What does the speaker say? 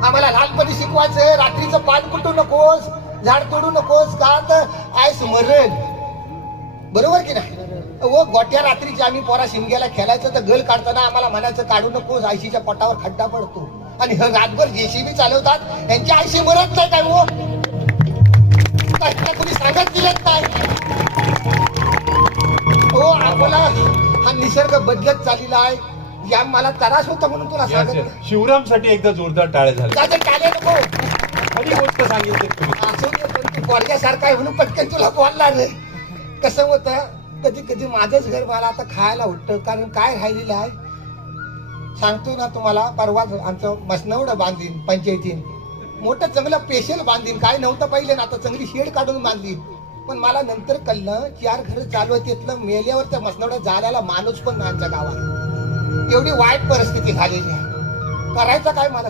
आम्हाला लहानपणी शिकवायचं रात्रीचं पान कुटू नकोस, झाड तोडू नकोस, का तर आयस मरण. बरोबर की नाही? व गोट्या रात्रीची आम्ही पोरा शिमग्याला खेळायचं तर गल काढताना आम्हाला म्हणायचं काढू नकोस, आयशीच्या पोटावर खड्डा पडतो. आणि हे रातभर जेसीबी चालवतात, त्यांची आयशी मरत नाही काय? हो कोणी सांगत दिलं काय? हो आपला हा निसर्ग बदलत चाललेला आहे, या मला त्रास होता म्हणून तुला सांगत. शिवरामसाठी एकदा जोरदार टाळ्या झाल्या. टाळे नको खरी गोष्ट सांगितली तुम्ही. असं पण तू पोरग्यासारखा आहे म्हणून पटकन तुला बोलणार रे. कसं होतं कधी कधी माझंच घर मला आता खायला उठतं, कारण काय राहिलेलं आहे सांगतो ना तुम्हाला. परवा आमचं मसनवडं बांधीन पंचायतीन, मोठं चांगलं पेशल बांधीन, काय नव्हतं पहिले ना, आता चांगली शेड काढून बांधलीन. पण मला नंतर कळलं 4 घर चालू आहे, तिथलं मेल्यावर त्या मसनवड्यात जायला माणूस पण नाही आमच्या गावात. एवढी वाईट परिस्थिती झालेली आहे, करायचं काय मला